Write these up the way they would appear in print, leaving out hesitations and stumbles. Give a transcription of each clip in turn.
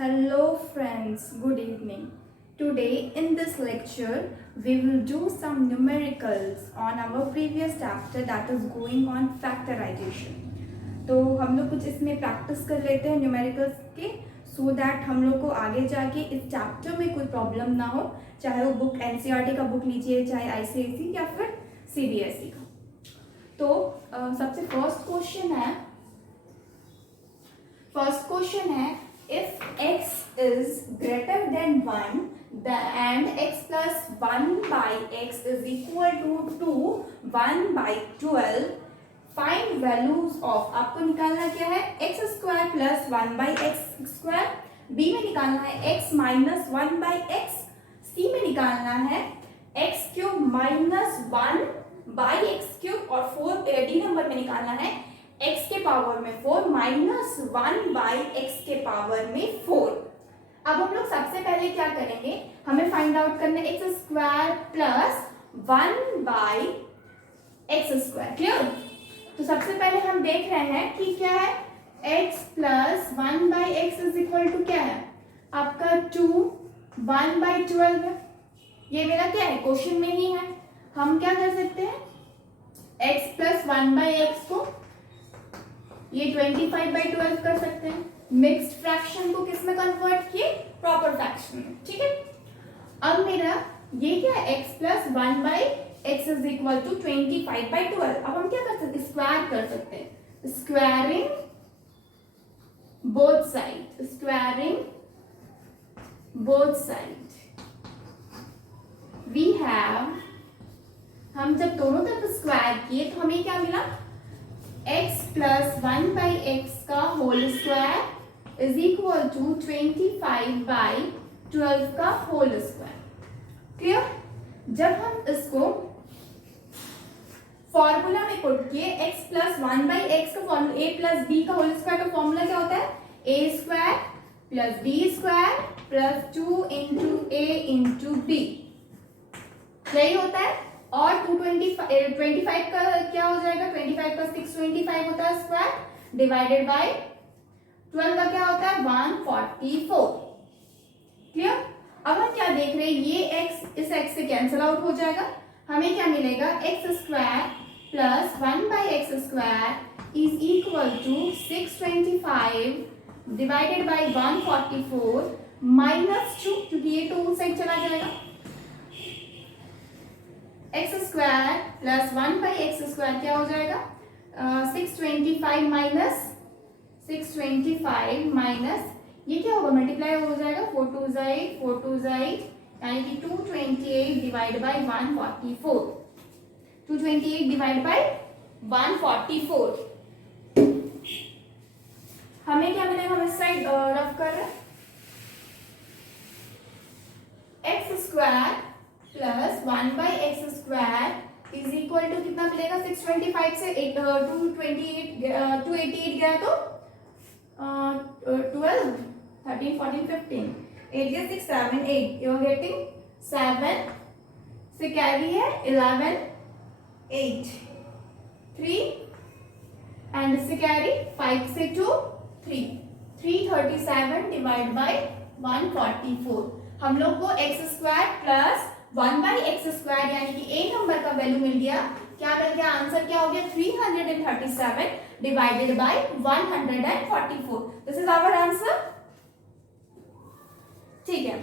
Hello friends, good evening. Today in this lecture we will do some numericals on our previous chapter that is going on factorization. तो हम लोग कुछ इसमें practice कर लेते हैं न्यूमेरिकल्स के सो दैट हम लोग को आगे जाके इस चैप्टर में कोई प्रॉब्लम ना हो, चाहे वो बुक एनसीईआरटी का बुक लीजिए, चाहे आईसीएसई या फिर सीबीएसई का। तो सबसे फर्स्ट क्वेश्चन है if x is greater than 1 and x plus 1 by x is equal to 1 by 12, find values of, आपको निकालना क्या है, x square plus 1 by x square, b में निकालना है x minus 1 by x, c में निकालना है x cube minus 1 by x cube और 4 d नंबर में निकालना है x के पावर में 4 माइनस 1 बाई x के पावर में 4। अब हम लोग सबसे पहले क्या करेंगे, हमें फाइंड आउट करना है x square plus 1 by x square. Clear? तो सबसे पहले हम देख रहे हैं कि क्या है, x plus 1 by x is equal to क्या है आपका 2 1 बाई 12 है। ये मेरा क्या है, क्वेश्चन में ही है। हम क्या कर सकते हैं, x प्लस 1 बाई एक्स को ये 25 बाई 12 कर सकते हैं। मिक्स्ड फ्रैक्शन को किस में कन्वर्ट किए, प्रॉपर फ्रैक्शन में। ठीक है, अब मेरा ये क्या है, x plus 1 by x is equal to 25 by 12। अब हम क्या कर सकते हैं, स्क्वायर कर सकते हैं। Squaring both side, we have, हम जब दोनों तरफ स्क्वायर किए तो हमें क्या मिला, x प्लस 1 बाई एक्स का whole square is equal to 25 by 12 का होल स्क्वायर। क्लियर? जब हम इसको फॉर्मूला में पुट किए, x प्लस 1 बाई एक्स का फॉर्मूला, a प्लस b का होल स्क्वायर का फॉर्मूला क्या होता है, a square plus b square plus 2 into a into b, यही होता है। और 25 का क्या हो जाएगा, 25 का 625 होता है स्क्वायर डिवाइडेड बाय 12 का क्या होता है 144। क्लियर? अब हम क्या देख रहे हैं, ये x इस x से कैंसिल आउट हो जाएगा, हमें क्या मिलेगा, x square plus 1 by x square is equal to 625 divided by 144 minus 2, क्योंकि ये 2 साइड चला जाएगा। X square plus 1 by x square क्या हो जाएगा, 625 माइनस ये क्या होगा, मल्टीप्लाई हो जाएगा, 4 2 8 यानी कि 228 डिवाइड बाई 144, 228 डिवाइड बाई 144। हमें क्या मिलेगा, हम इस साइड रफ कर रहे हैं, x square plus 1 by x square is equal to कितना मिलेगा, 625 से 288 गया तो 12 13 14 15 8 या 6 7 8, यू आर गेटिंग 7 से कैरी है 11 8 3 एंड से कैरी 5 से 2 3 337 डिवाइड बाई 144। हम लोग को x square plus 1 by x square यानी कि ए नंबर का वैल्यू मिल गया। क्या मिल गया, आंसर क्या हो गया, 337 divided by 144। This is our answer. ठीक है,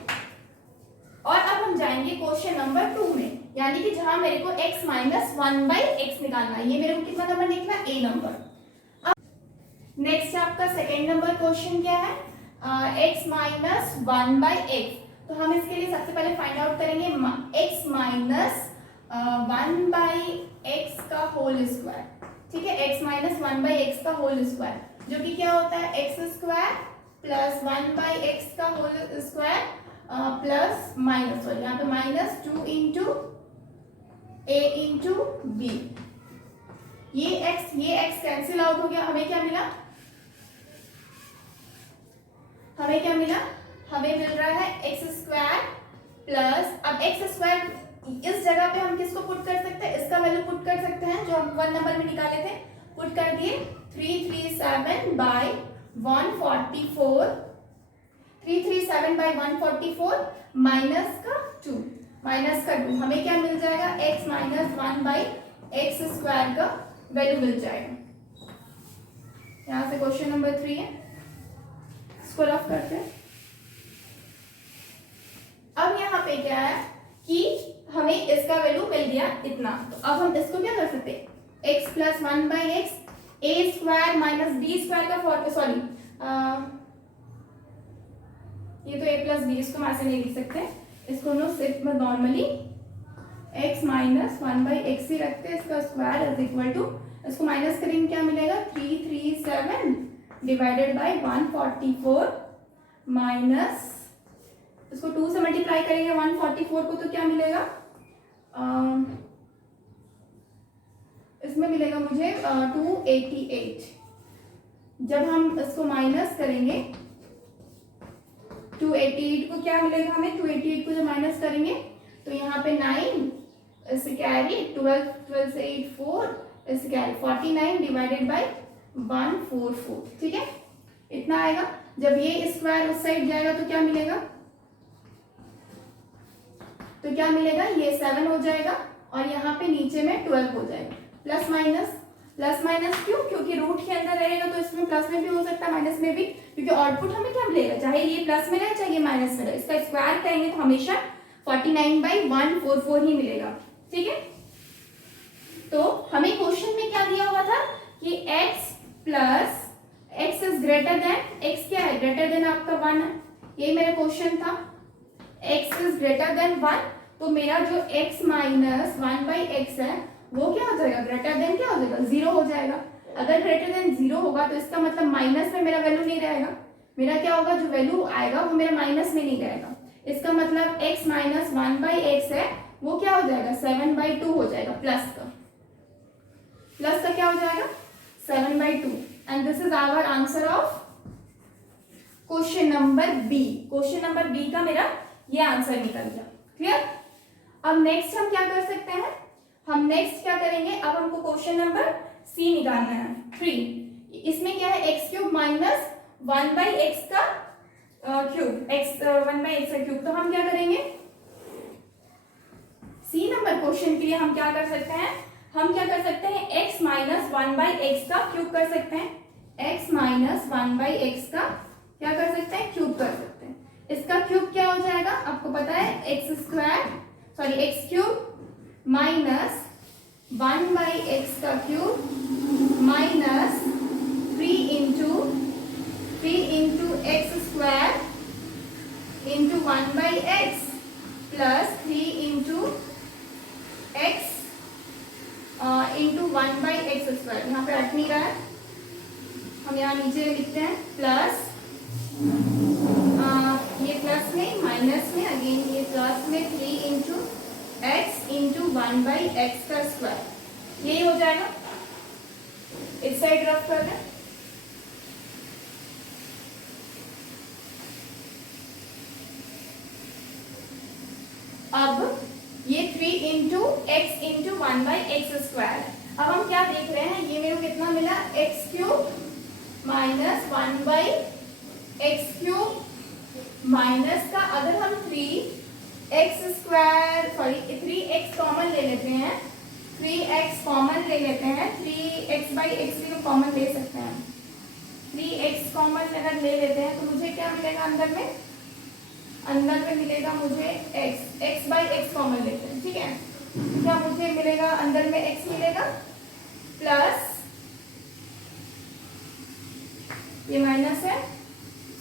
और अब हम जाएंगे क्वेश्चन नंबर 2 में, यानी कि जहां मेरे को x माइनस 1 बाई एक्स निकालना है। ये मेरे को कितना नंबर निकला, ए नंबर। अब नेक्स्ट आपका सेकेंड नंबर क्वेश्चन क्या है, x माइनस 1 बाई एक्स। तो हम इसके लिए सबसे पहले फाइंड आउट करेंगे x माइनस 1 बाई एक्स का होल स्क्वायर। ठीक है, x माइनस 1 बाई एक्स का होल स्क्वायर, जो कि क्या होता है, x square plus 1 by x का whole square plus minus, sorry यहाँ पे minus 2 into a into b। ये x कैंसिल आउट हो गया, हमें क्या मिला, हमें मिल रहा है एक्स स्क्वायर प्लस, अब एक्स स्क्वायर इस जगह पे हम किसको पुट कर सकते हैं, इसका वैल्यू पुट कर सकते हैं जो हम 1 नंबर में निकाले थे, पुट कर दिए 337 बाई 144 337 बाई 144 माइनस का 2 हमें क्या मिल जाएगा, x minus 1 by x square का वैल्यू मिल जाएगा। यहां से क्वेश्चन नंबर 3 है, इसको रफ करते हैं। अब यहाँ पे क्या है कि हमें इसका वैल्यू मिल गया इतना, तो अब हम इसको क्या कर सकते हैं, x plus 1 by x A square minus B square का फॉर्म, सॉरी ये तो a प्लस बी, इसको हम ऐसे नहीं लिख सकते, इसको हम लोग सिर्फ normally x minus 1 by x ही रखते हैं, इसका स्क्वायर इज इक्वल टू, इसको माइनस करेंगे क्या मिलेगा, 337 डिवाइडेड बाई 144 माइनस, इसको 2 से मल्टीप्लाई करेंगे 144 को तो क्या मिलेगा, इसमें मिलेगा मुझे 288। जब हम इसको माइनस करेंगे 288 को क्या मिलेगा हमें, 288 को जब माइनस करेंगे तो यहाँ पे 9 इसे कैरी, 12 से 8 4 इसे कैरी, 49 डिवाइडेड बाई 144, ठीक है, इतना आएगा। जब ये स्क्वायर उस साइड जाएगा तो क्या मिलेगा, ये 7 हो जाएगा और यहाँ पे नीचे में 12 हो जाएगा। प्लस माइनस क्यों, क्योंकि रूट के अंदर रहेगा तो इसमें प्लस में भी हो सकता है माइनस में भी, क्योंकि आउटपुट हमें क्या मिलेगा, चाहे ये प्लस में रहे चाहे ये माइनस में रहे, इसका स्क्वायर करेंगे तो हमेशा 49 बाई 144 ही मिलेगा, ठीक है। तो हमें क्वेश्चन में क्या दिया हुआ था कि x plus x is greater than, x क्या है, ग्रेटर देन आपका 1 है, यही मेरा क्वेश्चन था, x इज ग्रेटर देन 1, तो मेरा जो x माइनस 1 बाई एक्स है वो क्या हो जाएगा, ग्रेटर देन क्या हो जाएगा, 0 हो जाएगा। अगर ग्रेटर देन 0 होगा तो इसका मतलब माइनस में मेरा वैल्यू नहीं रहेगा, मेरा क्या होगा, जो वैल्यू आएगा वो मेरा माइनस में नहीं रहेगा, इसका मतलब x माइनस 1 बाई एक्स है वो क्या हो जाएगा, 7 बाई 2 हो जाएगा, प्लस का क्या हो जाएगा, 7 by 2, and this is our answer of question number B. Question number B का मेरा ये आंसर निकल गया, क्लियर। अब नेक्स्ट हम क्या कर सकते हैं, हम नेक्स्ट क्या करेंगे, अब हमको क्वेश्चन नंबर सी निकालना है 3। इसमें क्या है, x cube minus 1 by x का क्यूब, एक्स 1 बाई एक्स का क्यूब, तो हम क्या करेंगे, सी नंबर क्वेश्चन के लिए हम क्या कर सकते हैं, एक्स माइनस 1 बाई एक्स का क्यूब कर सकते हैं, एक्स माइनस 1 बाई एक्स का क्या कर सकते हैं, क्यूब कर सकते हैं। इसका क्यूब क्या हो जाएगा, आपको पता है, x cube minus 1 by x का cube minus 3 into x square into 1 by x plus 3 into x into 1 by x square, यहाँ पे हट नहीं रहा है, हम यहाँ नीचे लिखते हैं प्लस, ये प्लस में माइनस में अगेन ये प्लस में 3 into x into 1 by x का स्क्वायर, यही हो जाएगा। इस साइड रफ कर दें, अब ये 3 into x into 1 by x square है। अब हम क्या देख रहे हैं, ये मेरे को कितना मिला, x cube minus 1 by x cube minus का, अगर हम 3x कॉमन ले लेते हैं, 3x कॉमन ले लेते हैं, 3x बाई एक्स भी कॉमन ले सकते हैं, 3x कॉमन अगर ले लेते हैं तो मुझे क्या मिलेगा, अंदर में मिलेगा मुझे x बाई एक्स कॉमन लेते हैं, ठीक है, क्या मुझे मिलेगा, अंदर में x मिलेगा प्लस, ये माइनस है,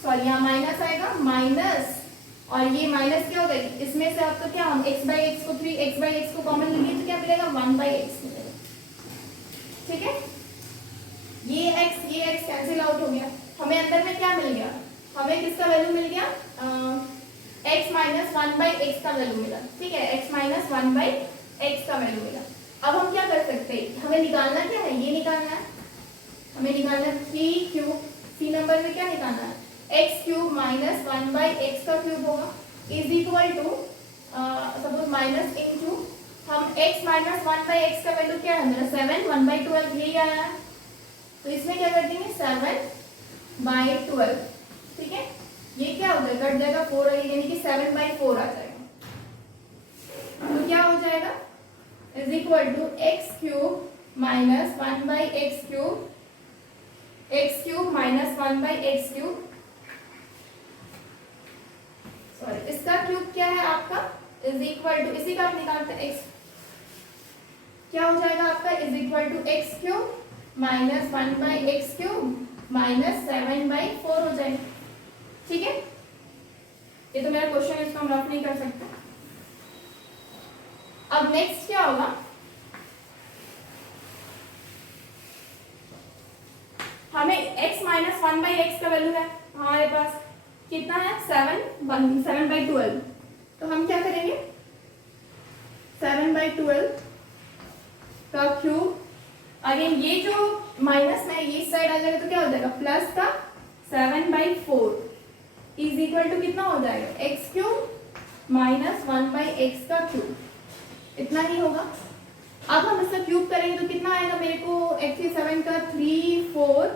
सॉरी यहाँ माइनस आएगा, माइनस और ये माइनस क्या हो गई, इसमें से अब तो क्या हम x बाई एक्स को 3x बाई एक्स को कॉमन लेंगे तो क्या मिलेगा, 1 बाई एक्स मिलेगा, ठीक है, ये x कैंसिल आउट हो गया, हमें अंदर में क्या मिल गया, हमें किसका वैल्यू मिल गया, x माइनस 1 बाई एक्स का वैल्यू मिला, ठीक है, x माइनस 1 बाई एक्स का वैल्यू मिला। अब हम क्या कर सकते हैं, हमें निकालना क्या है, ये निकालना है, हमें निकालना 3 क्यूब, सी नंबर में क्या निकालना है, x cube minus 1 by x का क्यूब होगा is equal to suppose minus into, हम x माइनस 1 बाई एक्स का वैल्यू क्या है मेरा 7, 1 बाई 12 यही आया है, तो इसमें क्या कर देंगे 7 बाई 12, ठीक है, ये क्या हो जाएगा कट जाएगा, 4 यानी कि 7/4 आ जाएगा। तो क्या हो जाएगा, is equal to x cube minus 1/x cube, x cube minus 1/x cube, sorry इसका क्यूब क्या है आपका, इज इक्वल टू, इसी का आप निकालते हैं x, क्या हो जाएगा आपका, is equal to x cube minus 1/x cube minus 7/4 हो जाएगा। ठीक है, ये तो मेरा क्वेश्चन है, इसको हम रफ नहीं कर सकते। अब नेक्स्ट क्या होगा, हमें x माइनस 1/x का वैल्यू है हमारे पास, कितना है 7/12, तो हम क्या करेंगे 7/12 का क्यूब, अगेन ये जो माइनस में ये साइड आ जाएगा तो क्या हो जाएगा प्लस का 7/4 इज इक्वल टू कितना हो जाएगा एक्स क्यूब माइनस 1/x का क्यूब, इतना ही होगा। अब हम इसका क्यूब करेंगे तो कितना आएगा मेरे को, एक्स 7 का 3 4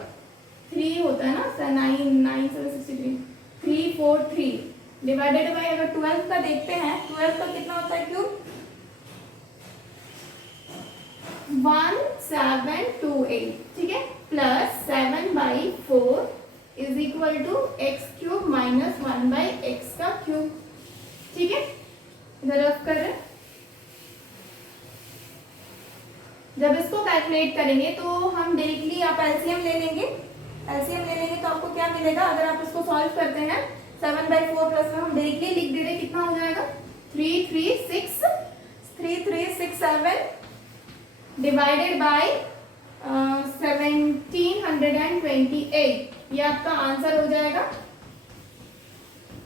3 होता है ना, 9 9 7 63 3 4 3 डिवाइडेड बाय, अगर 12 का देखते हैं 12 का कितना होता है क्यूब 1728, ठीक है, plus 7/4 is equal to x cube minus 1/x का क्यूब। ठीक है, इधर रफ कर रहे हैं। जब इसको कैलकुलेट करेंगे तो हम डायरेक्टली आप एलसीएम ले लेंगे, एलसीएम ले लेंगे तो आपको क्या मिलेगा, अगर आप इसको सॉल्व करते हैं 7/4 प्लस में हम डायरेक्टली लिख दे रहे हैं, कितना हो जाएगा 3367 डिवाइडेड बाय 1728, ये आपका आंसर हो जाएगा।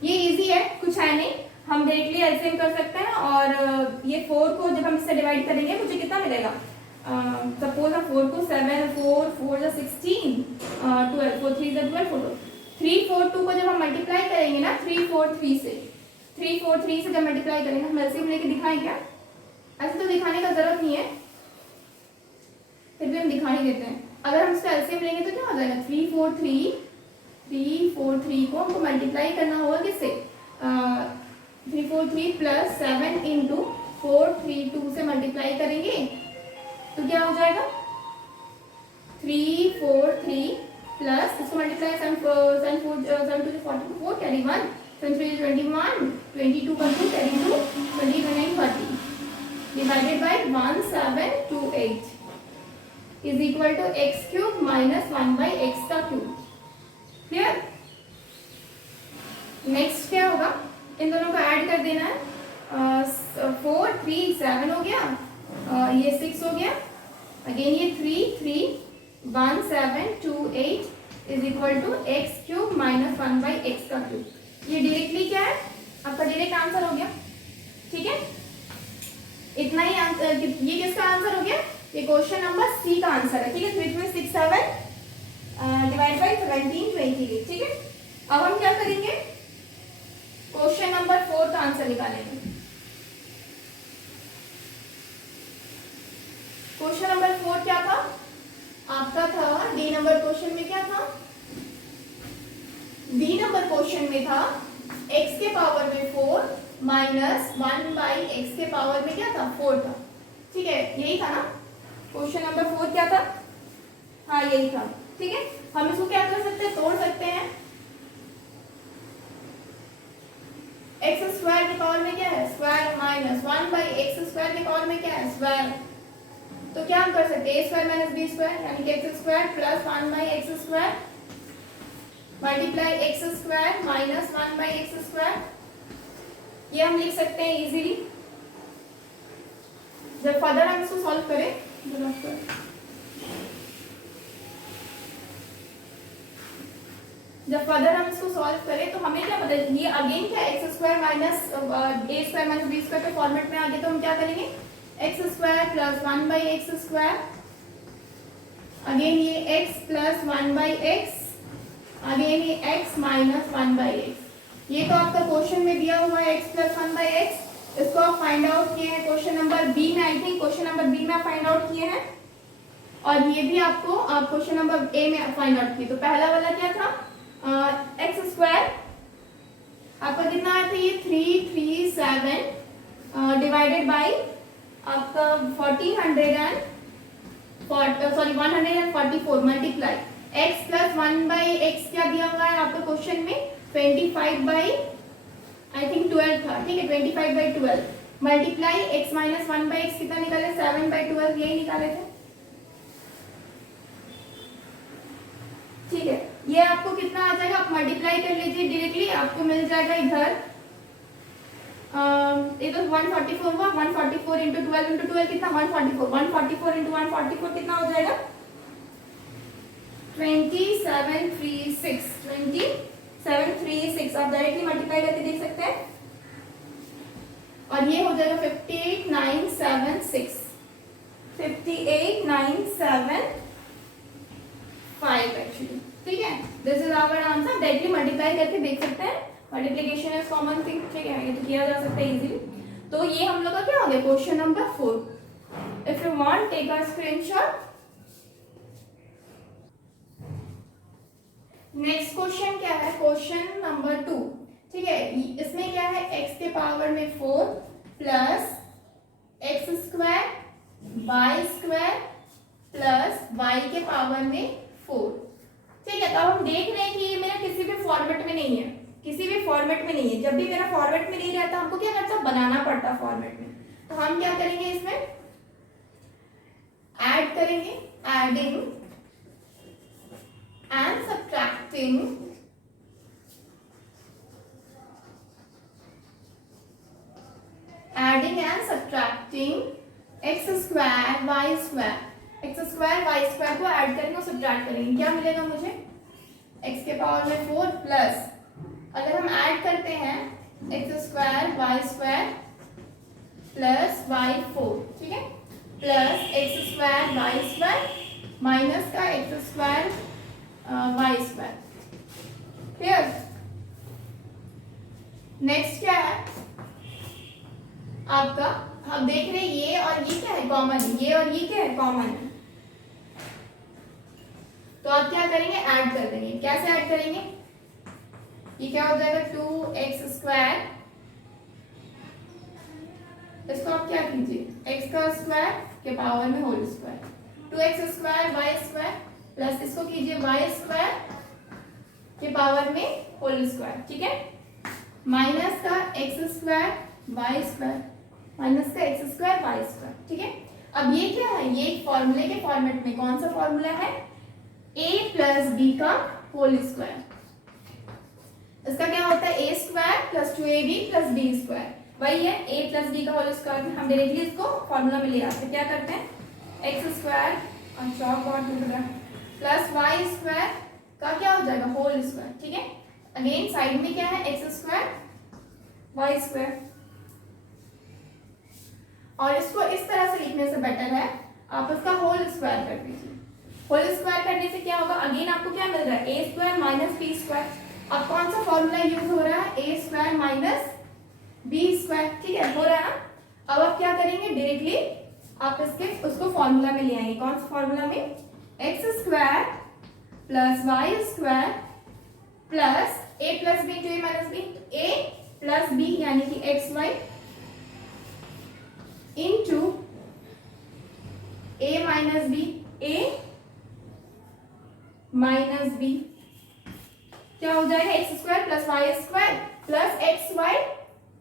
ये इजी है, कुछ है नहीं, हम डायरेक्टली एलसीएम कर सकते हैं। और ये 4 को जब हम इससे डिवाइड करेंगे मुझे कितना मिलेगा, सपोज हम 4 को 7 4 4 16 12 4 3 12 4 3 4 2 को जब हम मल्टीप्लाई करेंगे ना 3 4 3 से, 3 4 3 से जब मल्टीप्लाई करेंगे, हम एलसीएम लेके दिखाएं क्या, ऐसे तो दिखाने का जरूरत नहीं है, फिर भी हम दिखा ही देते हैं। अगर हम इसका एलसीएम लेंगे तो क्या हो जाएगा 3 4 3 को हमको मल्टीप्लाई करना होगा किससे, 3 4 3 प्लस 7 इंटू 4 3 2 से मल्टीप्लाई करेंगे तो क्या हो जाएगा 3 4 3 प्लस इसको multiply 7 4 7 2 44 carry 1 7 3 21 22 1 2 carry 2 29 30 divided by 1728 is equal to x cube minus 1/x का क्यूब। क्लियर, नेक्स्ट क्या होगा, इन दोनों को ऐड कर देना है, 4 3 7 हो गया, ये 6 हो गया, अगेन ये 3 3 1728 is equal to x cube minus 1/x का क्यूब। ये डायरेक्टली क्या है, आपका डायरेक्ट आंसर हो गया। ठीक है, इतना ही आंसर, ये किसका आंसर हो गया, ये क्वेश्चन नंबर सी का आंसर है। ठीक है, 3367 डिवाइड बाय 1728। ठीक है, अब हम क्या करेंगे, क्वेश्चन नंबर 4 का आंसर निकालेंगे। क्वेश्चन नंबर 4 क्या था आपका, था डी नंबर क्वेश्चन में क्या था, डी नंबर क्वेश्चन में था x के पावर में 4 माइनस 1/x के पावर में क्या था 4 था। ठीक है, यही था ना क्वेश्चन नंबर 4 क्या था, हाँ यही था। ठीक है, हम इसको क्या कर सकते हैं, तोड़ सकते हैं, x स्क्वायर के पावर में क्या है स्क्वायर माइनस 1/x स्क्वायर के पावर में क्या है स्क्वायर, तो क्या हम कर सकते हैं a square minus b square यानी कि x square plus 1/x square multiply x square minus 1/x square, ये हम लिख सकते हैं इजीली। जब फर्दर हम इसको सॉल्व करें, जब फर्दर हम इसको सॉल्व करें तो हमें क्या पता है, ये अगेन क्या x square minus a square minus b square के फॉर्मेट में आ गया, तो हम क्या करेंगे x square plus 1/x square, again ये x प्लस 1/x, अगेन ये x माइनस 1/x। ये तो आपका क्वेश्चन में दिया हुआ है x प्लस 1/x, इसको आप फाइंड आउट किए हैं क्वेश्चन नंबर बी में, I think question number B में आप फाइंड आउट किए हैं, और ये भी आपको आप क्वेश्चन नंबर ए में फाइंड आउट किए। तो पहला वाला क्या था x स्क्वायर, 13337 डिवाइडेड बाई आपका 144 मल्टीप्लाई x प्लस 1/x क्या दिया हुआ है आपको क्वेश्चन में 25/12 था, ठीक है 25/12 मल्टीप्लाई x माइनस 1/x कितना निकाले 7/12 यही निकाले थे, ठीक है। ये आपको कितना आ जाएगा आप मल्टीप्लाई कर लीजिए डायरेक्टली, आपको मिल जाएगा इधर ये तो 144 हुआ 144 इंटू 12 कितना 144 इंटू 144 कितना हो जाएगा 2736 आप डायरेक्टली मल्टीप्लाई करके देख सकते हैं और ये हो जाएगा 58975 एक्चुअली, ठीक है। This is our answer, directly multiply करके देख सकते हैं, मल्टीप्लिकेशन इज कॉमन थिंग, ठीक है, ये तो किया जा सकता है इजीली। तो ये हम लोग का क्या हो गया question number 4। If you want take a screenshot. Next question क्या है क्वेश्चन नंबर 2, ठीक है। इसमें क्या है x के पावर में 4 plus x square y square plus y के पावर में 4, ठीक है। तो अब हम देख रहे हैं कि ये मेरा किसी भी फॉर्मेट में नहीं है, जब भी मेरा फॉर्मेट में नहीं रहता हमको क्या करता बनाना पड़ता फॉर्मेट में। तो हम क्या करेंगे इसमें ऐड करेंगे, adding and subtracting x square y square को ऐड करेंगे और सब्ट्रैक्ट करेंगे, क्या मिलेगा मुझे x के पावर में 4 प्लस अगर हम ऐड करते हैं x square y square plus y4, ठीक है, plus x square y square minus का x square y square, clear. Next क्या है आपका, हम देख रहे हैं ये और ये क्या है कॉमन, ये और ये क्या है कॉमन है, तो आप क्या करेंगे ऐड कर देंगे। कैसे ऐड करेंगे, ये क्या हो जाएगा 2x स्क्वायर, इसको आप क्या कीजिए x का स्क्वायर के पावर में whole square, 2x square y square plus इसको कीजिए y स्क्वायर के पावर में होल स्क्वायर, ठीक है, माइनस का x square y square minus का x स्क्वायर y स्क्वायर, ठीक है। अब ये क्या है, ये फॉर्मूले के फॉर्मेट में कौन सा फॉर्मूला है a प्लस b का होल स्क्वायर, इसका क्या होता है a square plus 2ab plus b square, वही है a प्लस b का होल स्क्वायर। हम डायरेक्टली इसको फॉर्मूला में ले आते हैं, क्या करते हैं x स्क्वायर और चौक प्लस y स्क्वायर का क्या हो जाएगा होल स्क्वायर, ठीक है। अगेन साइड में क्या है x स्क्वायर y स्क्वायर, और इसको इस तरह से लिखने से बेटर है आप इसका होल स्क्वायर कर दीजिए। होल स्क्वायर करने से क्या होगा, अगेन आपको क्या मिल रहा है a square minus b square. अब कौन सा फॉर्मूला यूज हो रहा है a square minus b square, ठीक है, हो रहा है ना। अब आप क्या करेंगे डायरेक्टली आप उसको फॉर्मूला में ले आएंगे, कौन सा फॉर्मूला में x square plus y square plus a plus b into a minus b, a plus b यानी कि xy into a minus b, a minus b क्या हो जाएगा x square plus y square plus x y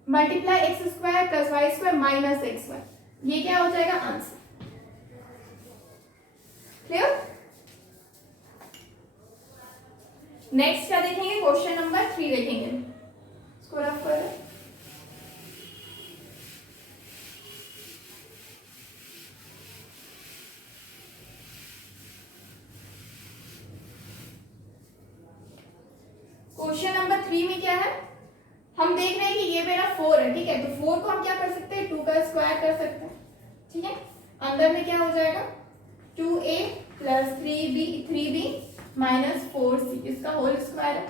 multiply x square plus y square minus x y, ये क्या हो जाएगा answer, clear. Next क्या देखेंगे क्वेश्चन नंबर 3 देखेंगे, इसको रफ करें। क्वेश्चन नंबर 3 में क्या है, हम देख रहे हैं कि ये मेरा 4 है, ठीक है, तो 4 को हम क्या कर सकते हैं 2 का स्क्वायर कर सकते हैं, ठीक है। अंदर में क्या हो जाएगा 2a plus 3b minus 4c, इसका होल स्क्वायर है,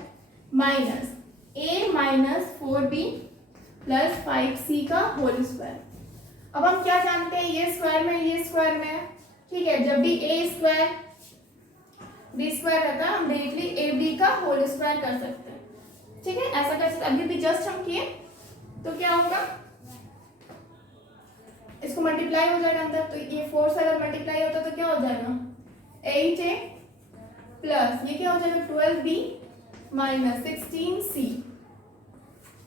minus a minus 4b plus 5c का होल स्क्वायर। अब हम क्या जानते हैं ये स्क्वायर में है, ठीक है, जब भी a स्क्वायर b स्क्वायर रहता है हम डायरेक्टली ab का होल स्क्वायर कर सकते हैं, ठीक है, ऐसा कर सकते हैं। अभी भी जस्ट हम किए तो क्या होगा, इसको मल्टीप्लाई हो जाएगा अंदर, तो ये 4 से अगर मल्टीप्लाई होता तो क्या हो जाएगा 8a प्लस ये क्या हो जाएगा 12b माइनस 16c,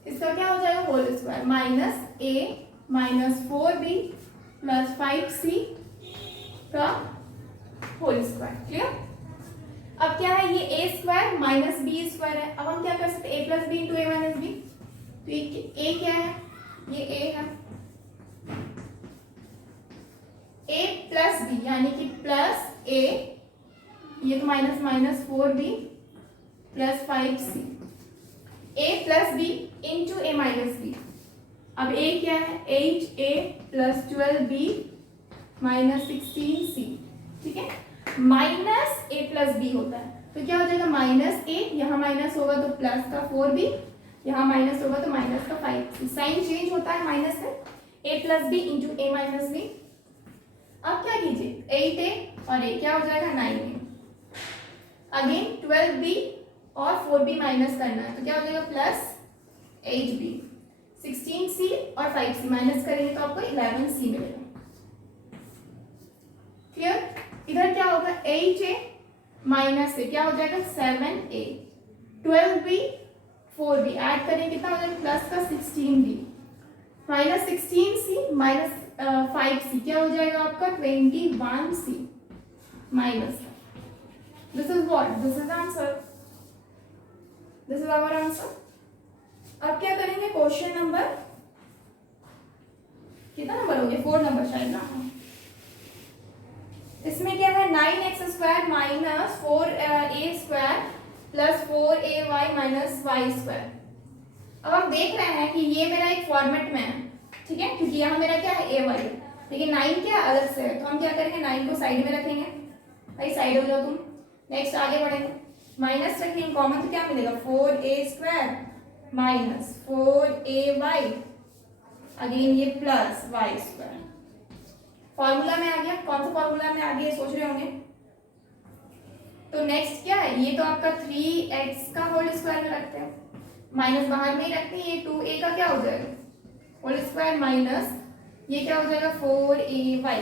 इसका क्या हो जाएगा whole square minus a minus 4b plus 5c का होल स्क्वायर। क्लियर? अब क्या है, ये a square minus b square है। अब हम क्या कर सकते हैं, a plus b into a minus b, तो ये a क्या है, ये a है, a प्लस बी यानी कि प्लस a, ये तो minus minus 4b plus 5c, a plus b into a minus b. अब a क्या है 8a plus 12b minus 16c, ठीक है, माइनस a प्लस b होता है, तो क्या हो जाएगा माइनस a, यहाँ माइनस होगा तो प्लस का 4b, यहाँ माइनस होगा तो माइनस का 5c, साइन चेंज होता है माइनस से, a plus b into a minus b. अब क्या कीजिए 8a और a क्या हो जाएगा 9a, अगेन 12b और 4b माइनस करना है, तो क्या हो जाएगा प्लस 8b, 16c और 5c माइनस करेंगे तो आपको 11c मिलेगा। क्लियर? इधर क्या होगा 8a माइनस से क्या हो जाएगा 7a, 12b 4b ऐड करेंगे कितना हो जाएगा प्लस का 16b minus 16c minus 5c क्या हो जाएगा आपका 21c minus, this is what, this is answer, this is our answer. अब क्या करेंगे क्वेश्चन नंबर कितना नंबर हो गया 4 नंबर शायद ना, इसमें क्या है 9x square minus 4a square plus 4ay minus y square. अब हम देख रहे हैं कि ये मेरा एक फॉर्मेट में है, ठीक है, क्योंकि यहाँ मेरा क्या है ay, लेकिन 9 क्या अलग से है, तो हम क्या करेंगे 9 को साइड में रखेंगे, भाई साइड हो जाओ तुम, नेक्स्ट आगे बढ़ेंगे, माइनस रखेंगे कॉमन तो क्या मिलेगा 4a square minus 4ay, again ये प्लस y स्क्वायर, फॉर्मूला में आ गया। कौन सा फॉर्मूला में आ गया सोच रहे होंगे, तो नेक्स्ट क्या है, ये तो आपका 3x का होल स्क्वायर में रखते हैं, माइनस बाहर में ही रखते हैं, ये 2a का क्या हो जाएगा होल स्क्वायर माइनस ये क्या हो जाएगा 4ay,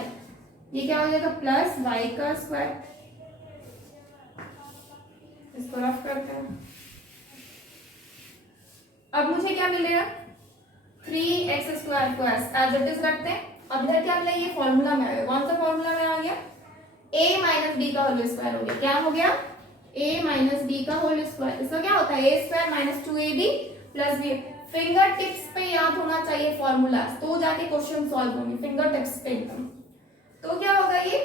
ये क्या हो जाएगा प्लस y का स्क्वायर, इसको रफ करते हैं। अब मुझे क्या मिलेगा 3x स्क्वायर को एज इट इज रखते हैं। अब इधर क्या मिला, ये फॉर्मूला में आ गया, कौन सा फॉर्मूला में आ गया a माइनस बी का होल स्क्वायर हो गया, क्या हो गया a माइनस बी का होल स्क्वायर, इसका क्या होता है a square minus 2ab plus b। Finger tips पे याद होना चाहिए फॉर्मूला, तो जाके क्वेश्चन सॉल्व होंगे फिंगर टिप्स पे एकदम। तो क्या होगा ये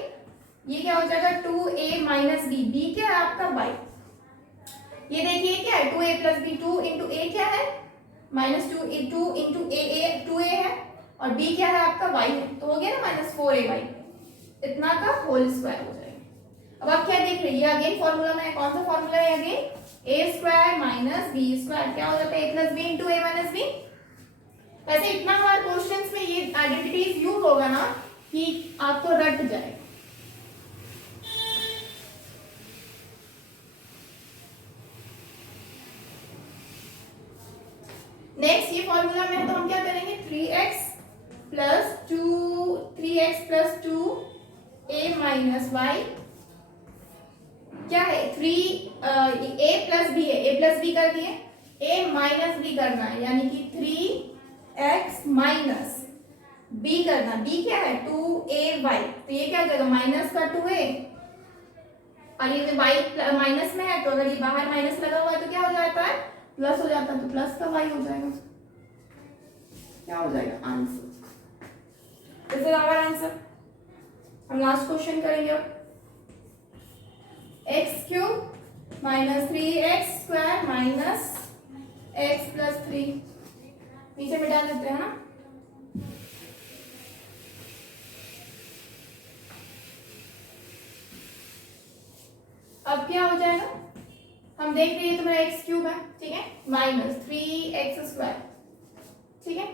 क्या हो जाएगा 2a माइनस बी, b क्या है आपका y, ये देखिए क्या है 2a plus B, 2 into a क्या है माइनस 2 इंटू a 2a है और b क्या है आपका y है, तो हो गया ना माइनस 4ay, इतना का होल स्क्वायर हो जाएगा। अब आप क्या देख रहे हैं, ये अगेन फॉर्मूला में है, कौन सा फॉर्मूला है again a square minus B square, क्या हो जाता है a plus b into a minus b. वैसे इतना बार क्वेश्चंस में ये आइडेंटिटीज यूज होगा ना कि आपको रट जाए। नेक्स्ट ये फॉर्मूला में है तो हम क्या करेंगे 3x plus 2 a minus Y क्या है 3 a प्लस बी है, a प्लस बी कर दिए, a माइनस बी करना है यानी कि 3x माइनस b करना, b क्या है 2ay, तो ये क्या हो जाएगा माइनस का 2a और ये y माइनस में है, तो अगर ये बाहर माइनस लगा हुआ है तो क्या हो जाता है प्लस हो जाता है, तो प्लस का y हो जाएगा, क्या हो जाएगा answer, this is our answer. हम लास्ट क्वेश्चन करेंगे अब x cube minus 3x square minus x plus 3 नीचे मिटा देते हैं ना। अब क्या हो जाएगा, हम देख रहे हैं तुम्हारा एक्स क्यूब है, ठीक है, माइनस 3x स्क्वायर, ठीक है,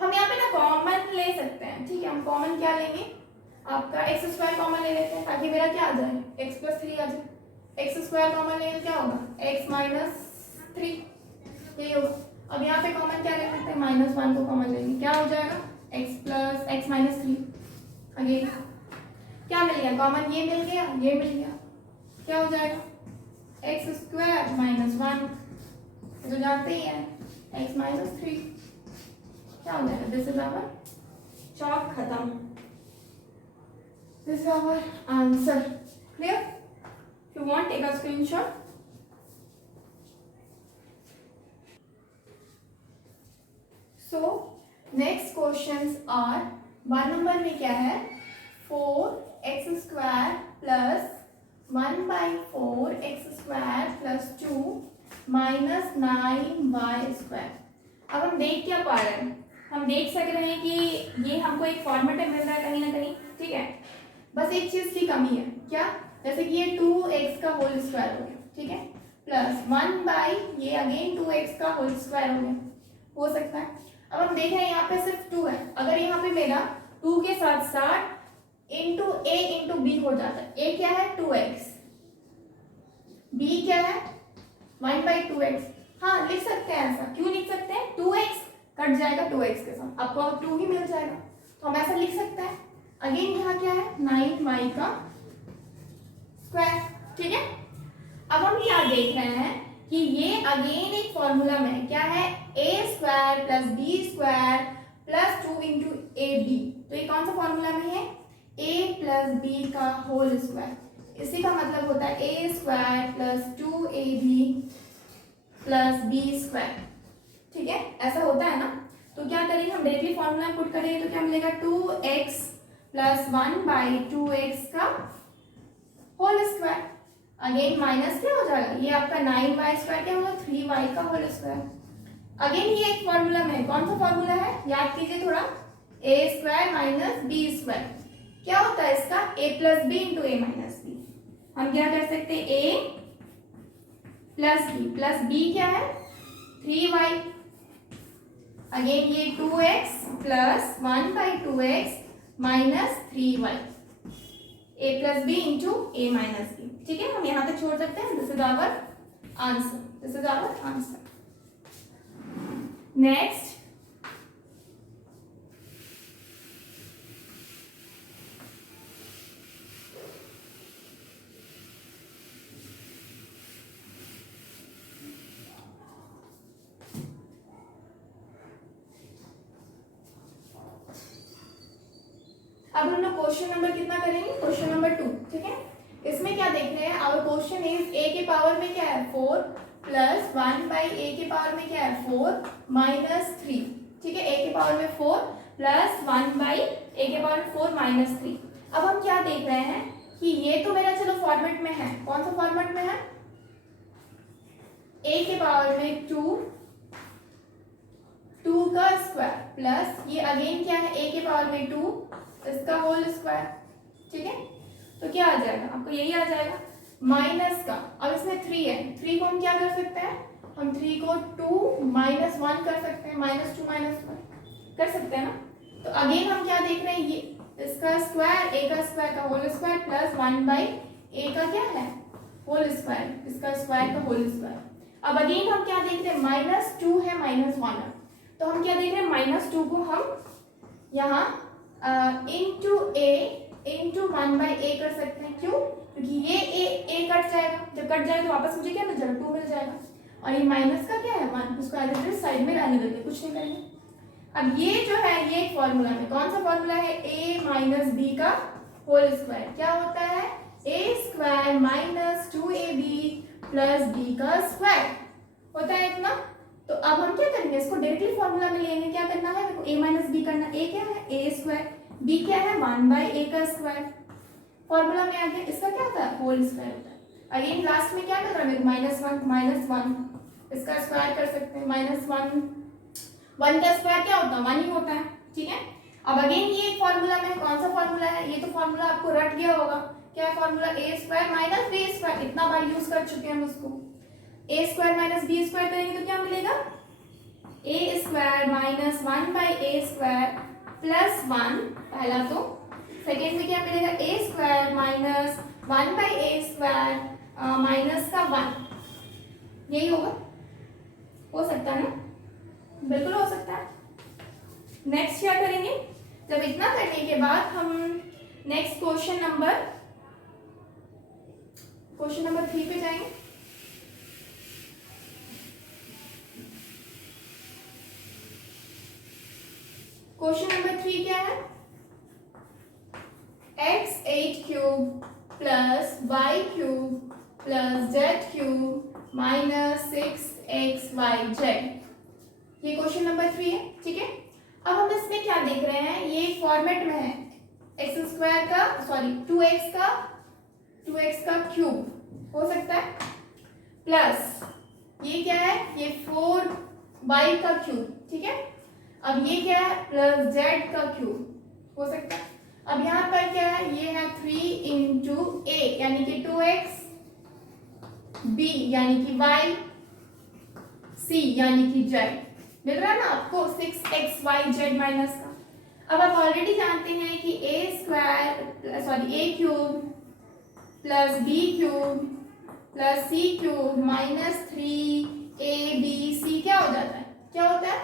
हम यहाँ पे ना कॉमन ले सकते हैं, ठीक है, हम कॉमन क्या लेंगे आपका एक्स स्क्वायर कॉमन ले लेते हैं ताकि मेरा क्या आ जाए x प्लस 3 आ जाए। एक्स स्क्वायर कॉमन लेंगे क्या होगा x माइनस 3, यही होगा। अब यहाँ पे कॉमन क्या ले सकते हैं, -1 को कॉमन लेंगे, क्या हो जाएगा x plus x minus 3। Again क्या मिल गया, कॉमन ये मिल गया, ये मिल गया, क्या हो जाएगा x स्क्वायर माइनस 1, तो जानते ही है x माइनस 3, क्या हो जाएगा, दिस इज आवर चॉक खत्म, this is our answer. Clear? If you want take a screenshot. So next questions are, 1 number में क्या है, 4x square plus 1/4x square plus 2 minus 9y square. अब हम देख क्या पा रहे हैं, हम देख सक रहे हैं कि ये हमको एक फॉर्मेट में मिल रहा है कहीं ना कहीं, ठीक है। बस एक चीज की कमी है, क्या, जैसे कि ये 2x का होल स्क्वायर हो गया, ठीक है, प्लस 1 बाई ये अगेन 2x का होल स्क्वायर हो गया, हो सकता है। अब हम देख रहे हैं यहाँ पे सिर्फ 2 है, अगर यहाँ पे मेरा 2 के साथ साथ इंटू a इंटू बी हो जाता है। a क्या है 2x, b क्या है 1/2x। हाँ लिख सकते हैं ऐसा, क्यों लिख सकते हैं, 2x कट जाएगा 2x के साथ, आपको 2 ही मिल जाएगा, तो हम ऐसा लिख सकते हैं। अगेन यहाँ क्या है 9y का स्क्वायर, ठीक है। अब हम क्या देख रहे हैं कि ये अगेन एक फॉर्मूला में क्या है, a square plus b square plus 2 into a b, तो ये कौन सा फॉर्मूला में है, a प्लस बी का होल स्क्वायर। इसी का मतलब होता है a square plus 2ab plus b square, ठीक है, ऐसा होता है ना। तो क्या करेंगे हम, डायरेक्टली फॉर्मूला में पुट करेंगे तो क्या मिलेगा, 2x प्लस 1/2x का होल स्क्वायर, अगेन माइनस क्या हो जाएगा, ये आपका 9y स्क्वायर क्या होगा, 3y का होल स्क्वायर। अगेन ये एक फॉर्मूला में, कौन सा फॉर्मूला है, याद कीजिए थोड़ा, a square minus B square, क्या होता है इसका, a plus b into a minus b. हम क्या कर सकते हैं, a प्लस बी क्या है 3y, अगेन ये 2x plus 1/2x minus 3y, a plus b into a minus b, ठीक है, हम यहाँ तक छोड़ सकते हैं। This is our answer, this is our answer. Next, अब हम लोग क्वेश्चन नंबर कितना करेंगे, क्वेश्चन नंबर 2, ठीक है। इसमें क्या देख रहे हैं, आवर क्वेश्चन इज a के पावर में क्या है 4 प्लस 1/a के पावर में क्या है 4 माइनस 3, ठीक है, a के पावर में 4 प्लस 1/a के पावर में 4 माइनस 3। अब हम क्या देख रहे हैं कि ये तो मेरा चलो फॉर्मेट में है, कौन सा फॉर्मेट में है, a के पावर में 2 का स्क्वायर प्लस ये अगेन क्या है a के पावर में 2 इसका होल स्क्वायर, ठीक है। तो क्या आ जाएगा, आपको यही आ जाएगा माइनस का, अब इसमें 3 है, 3 को हम क्या कर सकते हैं, हम 3 को 2 माइनस 1 कर सकते हैं, -2 -1 कर सकते हैं ना। तो अगेन हम क्या देख रहे हैं, ये इसका स्क्वायर a का स्क्वायर का होल स्क्वायर प्लस 1/a का क्या है होल स्क्वायर, इसका स्क्वायर का होल स्क्वायर। अब अगेन हम क्या देख रहे हैं, -2 है -1 है, तो हम क्या देख रहे हैं, -2 को हम यहाँ इंटू a इंटू 1/a कर सकते हैं, क्यों, क्योंकि ये a कट जाएगा, जब कट जाएगा तो वापस मुझे क्या मिल जाएगा 2 मिल जाएगा, और ये माइनस का क्या है 1, उसको एज इट इज साइड में रहने देंगे, कुछ नहीं करेंगे। अब ये जो है ये एक फॉर्मूला में, कौन सा फॉर्मूला है, a माइनस बी का होल स्क्वायर, क्या होता है a square minus 2ab plus b का स्क्वायर होता है इतना। तो अब हम क्या करेंगे, इसको डायरेक्टली फॉर्मूला में लेंगे, क्या करना है, देखो a माइनस बी करना, a क्या है a स्क्वायर, b क्या है 1/a का स्क्वायर, फॉर्मूला में आ गया, इसका क्या होता है होल स्क्वायर होता है। अगेन लास्ट में क्या कर रहा है -1 इसका स्क्वायर कर सकते हैं, -1 का स्क्वायर क्या होता है 1 ही होता है, ठीक है। अब अगेन ये एक फॉर्मूला में, कौन सा फॉर्मूला है, ये तो फॉर्मूला आपको रट गया होगा, क्या है formula, a square minus b square, इतना बार यूज कर चुके हैं हम उसको। a square minus b square करेंगे तो क्या मिलेगा, a square minus 1/a square plus 1 पहला, तो सेकेंड में क्या मिलेगा, a square minus 1/a square minus का 1, यही होगा, हो सकता है ना। बिल्कुल हो सकता है। नेक्स्ट क्या करेंगे, जब इतना करने के बाद हम नेक्स्ट क्वेश्चन नंबर 3 पे जाएंगे। क्वेश्चन नंबर 3 क्या है, x8 cube plus y cube plus z cube minus 6xyz, ये क्वेश्चन नंबर 3 है। ठीक है, अब हम इसमें क्या देख रहे हैं, ये फॉर्मेट में है टू एक्स का क्यूब हो सकता है, प्लस ये क्या है, ये 4y का क्यूब। ठीक है, अब ये क्या है, प्लस z का क्यूब हो सकता है। अब यहाँ पर क्या है, ये है 3 इंटू a यानी कि 2x, b यानी कि y, c यानी कि z, मिल रहा है ना आपको 6xyz माइनस का। अब आप ऑलरेडी जानते हैं कि a cube plus b cube plus c cube minus 3abc क्या हो जाता है, क्या होता है,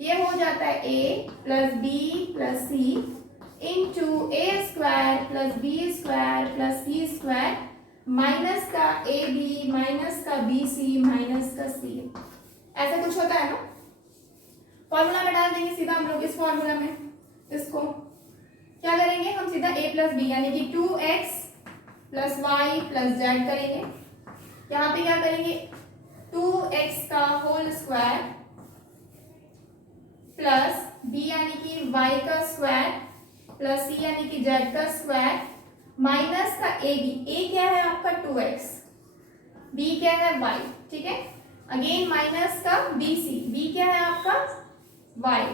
ये हो जाता है a plus b plus c into a square plus b square plus c square minus का ab माइनस का bc माइनस का c, ऐसा कुछ होता है ना। फॉर्मूला में डाल देंगे सीधा हम लोग, इस फॉर्मूला में इसको क्या करेंगे, हम सीधा a प्लस बी यानी कि 2x plus Y plus Z करेंगे। यहाँ पे क्या करेंगे, 2x का होल स्क्वायर प्लस b यानी कि y का स्क्वायर प्लस c यानी कि z का स्क्वायर माइनस का a क्या है आपका 2x, b क्या है y। ठीक है, अगेन माइनस का b क्या है आपका y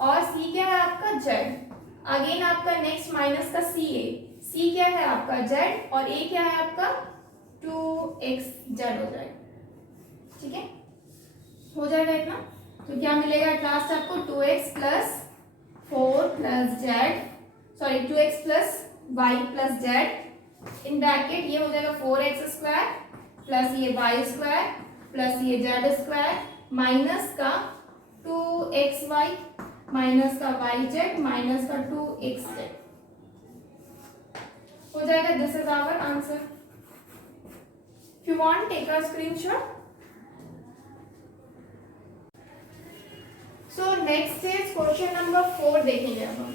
और c क्या है आपका z, अगेन आपका नेक्स्ट माइनस का c क्या है आपका z और a क्या है आपका 2xz हो जाएगा। ठीक है, हो जाएगा इतना, तो क्या मिलेगा एट लास्ट आपको 2x plus 4 plus z 2x plus y plus z in bracket, ये हो जाएगा 4x स्क्वायर प्लस ये y स्क्वायर प्लस ये z स्क्वायर माइनस का 2xy माइनस का yz माइनस का 2xz हो जाएगा। This is our answer. If you want take a screenshot. So next is question number 4 देखेंगे अब हम।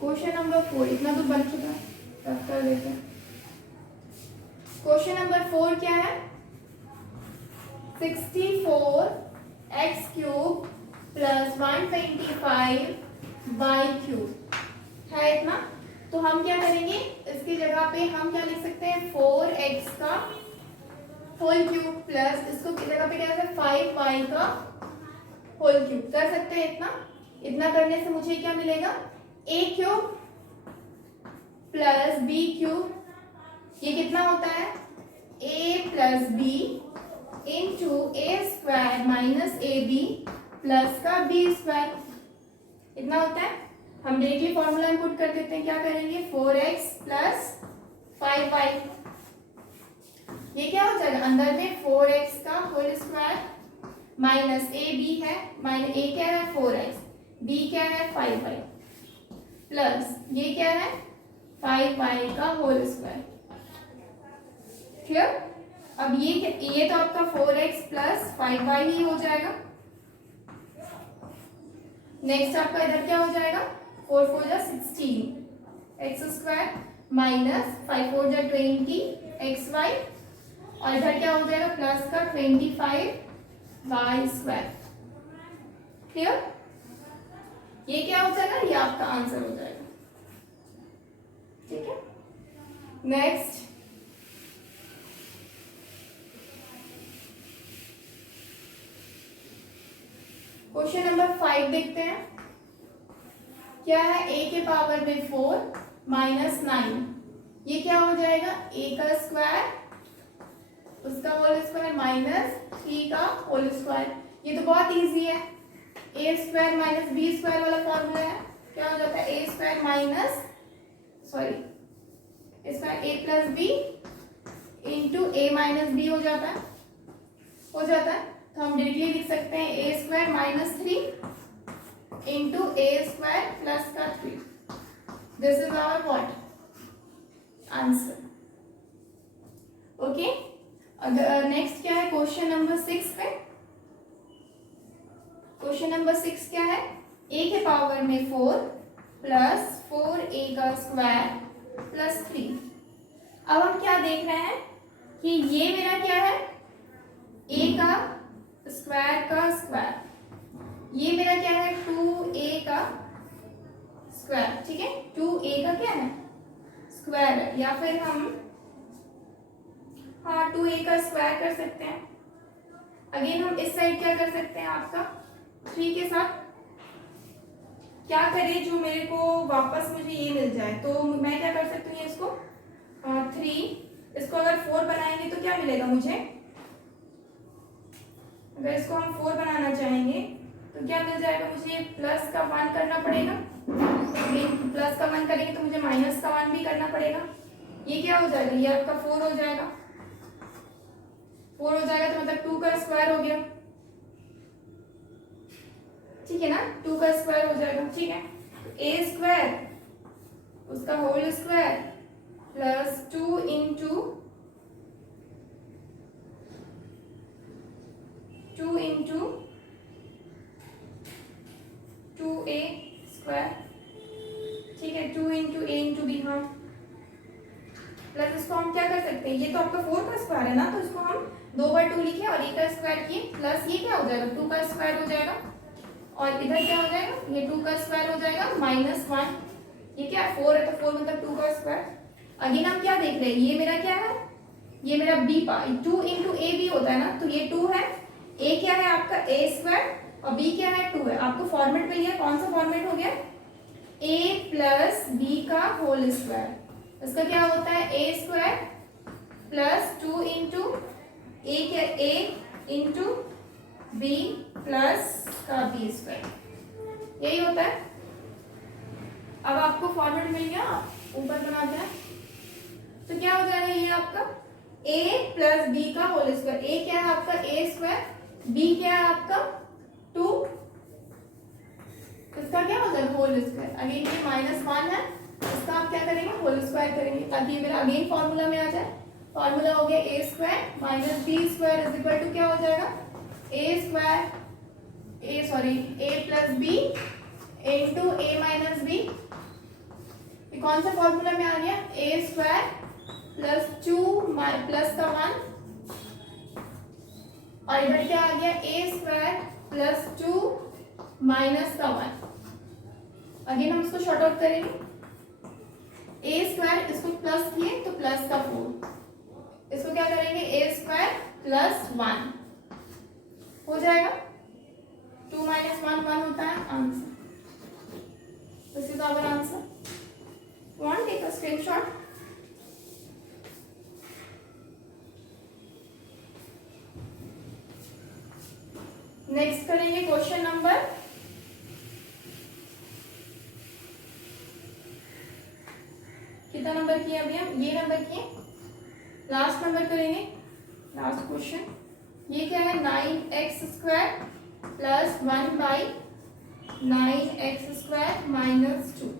क्वेश्चन नंबर 4 इतना तो बन चुका है, तब कर देते हैं। क्वेश्चन नंबर 4 क्या है, 64x cube plus 125y cube है इतना। तो हम क्या करेंगे, इसकी जगह पे हम क्या लिख सकते हैं, 4x का होल क्यूब प्लस इसको की जगह पे क्या है 5y का होल क्यूब कर सकते हैं। इतना करने से मुझे क्या मिलेगा, a cube plus b cube, ये कितना होता है a plus b into a square minus a b plus का b स्क्वायर, इतना होता है। हम देखिए फॉर्मूला इनपुट कर देते हैं, क्या करेंगे 4x प्लस 5y, ये क्या हो जाएगा, अंदर में 4x का whole square minus a b है, माइनस a क्या है 4x, b क्या है 5y प्लस ये क्या है 5y का होल स्क्वायर। क्लियर। अब ये तो आपका 4x प्लस 5y ही हो जाएगा। नेक्स्ट आपका इधर क्या हो जाएगा, 4 4 जा 16 एक्स स्क्वायर माइनस 5 4 जा 20 एक्स वाई और इधर क्या हो जाएगा प्लस का 25 वाई स्क्वायर। क्लियर। ये क्या हो जाएगा, ये आपका आंसर हो जाएगा। ठीक है, नेक्स्ट क्वेश्चन नंबर 5 देखते हैं। क्या है, a के पावर में 4 माइनस 9, ये क्या हो जाएगा a का स्क्वायर उसका होल स्क्वायर माइनस 3 का होल स्क्वायर। ये तो बहुत इजी है, a square minus b square वाला फॉर्मूला है। क्या हो जाता है a square minus a plus b into a minus b हो जाता है, हो जाता है। तो हम डायरेक्टली लिख सकते हैं a square minus 3 into a square plus का 3। This is our what answer. Okay, next क्या है क्वेश्चन नंबर 6 पे। क्वेश्चन नंबर 6 क्या है, ए के पावर में 4 प्लस 4a का स्क्वायर प्लस 3। अब हम क्या देख रहे हैं कि ये मेरा क्या है, a का स्क्वायर, ये मेरा क्या है 2a का स्क्वायर, ठीक है। 2a का क्या है स्क्वायर है, या फिर हम 2a का स्क्वायर कर सकते हैं। अगेन हम इस साइड क्या कर सकते हैं, आपका 3 के साथ क्या करें जो मेरे को वापस मुझे ये मिल जाए। तो मैं क्या कर सकती हूँ, इसको 3, इसको अगर 4 बनाएंगे तो क्या मिलेगा मुझे, अगर इसको हम 4 बनाना चाहेंगे तो क्या मिल जाएगा मुझे, प्लस का 1 करना पड़ेगा। प्लस का 1 करेंगे तो मुझे माइनस का 1 भी करना पड़ेगा। ये क्या हो जाएगा, ये आपका 4 हो जाएगा, 4 हो जाएगा तो मतलब 2 का स्क्वायर हो गया, ठीक है ना, 2 का स्क्वायर हो जाएगा, ठीक है। ए स्क्वायर उसका whole square plus 2 into 2a square, ठीक है, 2 इंटू ए इंटू बी। हाँ, प्लस इसको हम क्या कर सकते हैं, ये तो आपका 4 का स्क्वायर है ना, तो इसको हम 2 बार 2 लिखे और ए का स्क्वायर किए, प्लस ये क्या हो जाएगा 2 का स्क्वायर हो जाएगा, और इधर क्या हो जाएगा, ये 2 का स्क्वायर हो जाएगा माइनस 1। ये क्या है 4 है तो 4 मतलब 2 का स्क्वायर। अगेन हम क्या देख रहे हैं, ये मेरा क्या है, ये मेरा बी पा 2 इंटू ए बी होता है ना, तो ये 2 है, ए क्या है आपका ए स्क्वायर और बी क्या है 2 है। आपको फॉर्मेट मिल गया, कौन सा फॉर्मेट हो गया, ए प्लस बी का होल स्क्वायर। इसका क्या होता है ए स्क्वायर प्लस 2 इंटू ए क्या, ए इंटू बी प्लस का बी स्क्वायर, यही होता है। अब आपको फॉर्मेट मिल गया, आप ऊपर बनाते हैं तो क्या हो जाएगा, ये आपका a प्लस बी का होल स्क्वायर। a क्या है आपका a स्क्वायर, b क्या है आपका 2, इसका क्या हो जाएगा होल स्क्वायर। अगेन ये माइनस 1 है, इसका आप क्या करेंगे होल स्क्वायर करेंगे ताकि ये मेरा अगेन फॉर्मूला में आ जाए। फॉर्मूला हो गया a square minus B square is equal to क्या हो जाएगा a square a plus b into a minus b. ये कौन सा फॉर्मूला में आ गया, a स्क्वायर प्लस 2 प्लस का 1, और इधर क्या आ गया a स्क्वायर प्लस 2 माइनस का 1। अगेन हम इसको शॉर्ट आउट करेंगे, a स्क्वायर इसको प्लस किए तो प्लस का 4, इसको क्या करेंगे a स्क्वायर प्लस 1 हो जाएगा, 2 माइनस 1 1 होता है answer. This is our answer. Want take a screenshot? Next करेंगे क्वेश्चन नंबर कितना नंबर किए अभी हम, ये नंबर किए, लास्ट नंबर करेंगे, लास्ट क्वेश्चन। ये क्या है 9x square plus 1 by 9x square minus 2,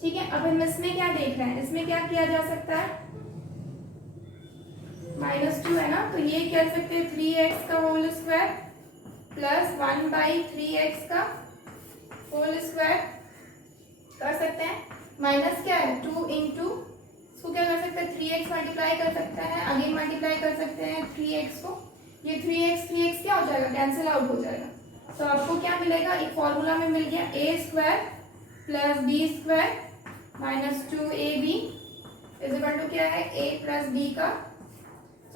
ठीक है। अब हम इसमें क्या देख रहे हैं, इसमें क्या किया जा सकता है, -2 है ना, तो ये कह सकते हैं 3x का whole square plus 1 by 3x का होल स्क्वायर कर सकते हैं। माइनस क्या है 2 इंटू, इसको क्या कर सकते हैं 3x मल्टीप्लाई कर सकते हैं, अगेन मल्टीप्लाई कर सकते हैं 3x को, ये 3x क्या हो जाएगा कैंसिल आउट हो जाएगा। तो आपको क्या मिलेगा, एक फॉर्मूला में मिल गया a square plus b square minus 2ab is equal to क्या है a प्लस बी का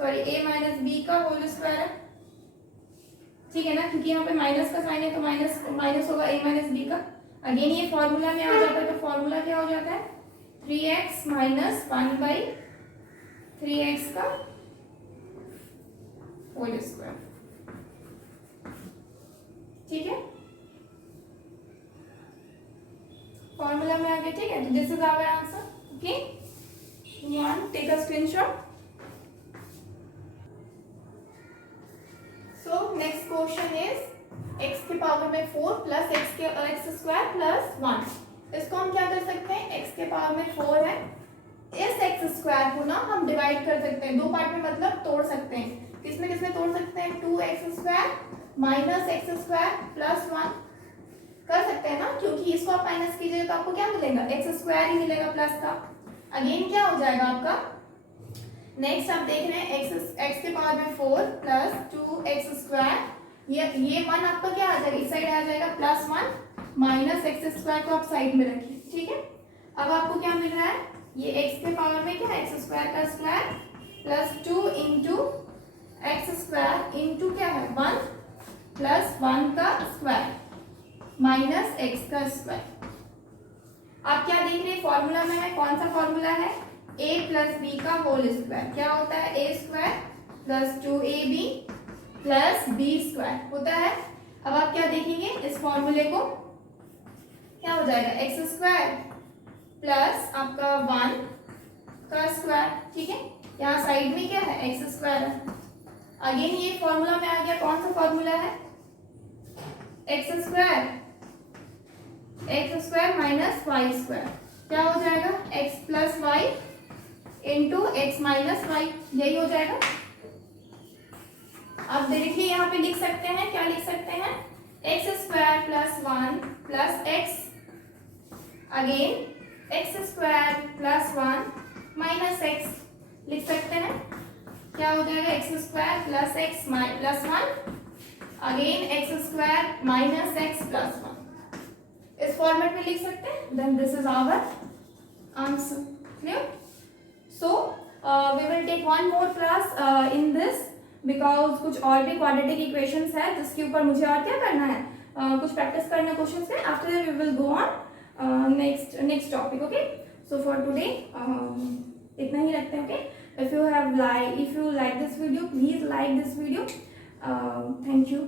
a माइनस बी का होल स्क्वायर है, ठीक है ना, क्योंकि यहाँ पे माइनस का साइन है तो माइनस होगा a माइनस बी का। अगेन ये फॉर्मूला में आ जाता है तो फॉर्मूला क्या हो जाता है 3x माइनस 1 बाई 3x का होल स्क्वायर, ठीक है, फॉर्मूला में आ गया, ठीक है। तो this is our answer. Okay, one take a screenshot. Question is x के पावर में 4 प्लस एक्स स्क्वायर प्लस 1। इसको हम क्या कर सकते हैं, x के पावर में 4 है, इस एक्स स्क्वायर को ना हम डिवाइड कर सकते हैं, दो पार्ट में मतलब तोड़ सकते हैं। किसमें किसमें तोड़ सकते हैं, 2x square minus x square plus 1 कर सकते हैं ना, क्योंकि इसको आप माइनस कीजिए तो आपको क्या मिलेगा, एक्स स्क्वायर ही मिलेगा प्लस का। अगेन क्या हो जाएगा आपका, नेक्स्ट आप देख रहे हैं एक्स के पावर में 4 प्लस 2x स्क्वायर, ये 1 आपका क्या आ जाएगा, इस साइड आ जाएगा प्लस 1 माइनस एक्स स्क्वायर को आप साइड में रखिए, ठीक है। अब आपको क्या मिल रहा है, ये x के पावर में क्या है, एक्स स्क्वायर का square plus 2 into x square into क्या है 1 प्लस 1 का स्क्वायर माइनस एक्स का स्क्वायर। आप क्या देख रहे हैं, फॉर्मूला में है, कौन सा फॉर्मूला है, a प्लस बी का होल स्क्वायर। क्या होता है, a square plus 2ab plus b square होता है। अब आप क्या देखेंगे, इस फॉर्मूले को क्या हो जाएगा, एक्स स्क्वायर प्लस आपका 1 का स्क्वायर, ठीक है। यहाँ साइड में क्या है, एक्स स्क्वायर है। अगेन ये फॉर्मूला में आ गया, कौन सा फॉर्मूला है, x square minus y square. क्या हो जाएगा, x plus y into x minus y, यही हो जाएगा। अब डायरेक्टली यहाँ पे लिख सकते हैं, क्या लिख सकते हैं, x square plus 1 plus x, again x square plus 1 minus x लिख सकते हैं। क्या हो जाएगा, x square plus x plus 1 again x square minus x plus 1, इस फॉर्मेट में लिख सकते हैं। Then this is our answer, clear. So we will take one more class in this, because कुछ और भी क्वाड्रेटिक इक्वेशंस है जिसके ऊपर मुझे और क्या करना है, कुछ प्रैक्टिस करना क्वेश्चंस के। After that we will go on next topic, okay. So for today इतना ही रखते हैं, ओके। If you like this video, please like this video. Thank you.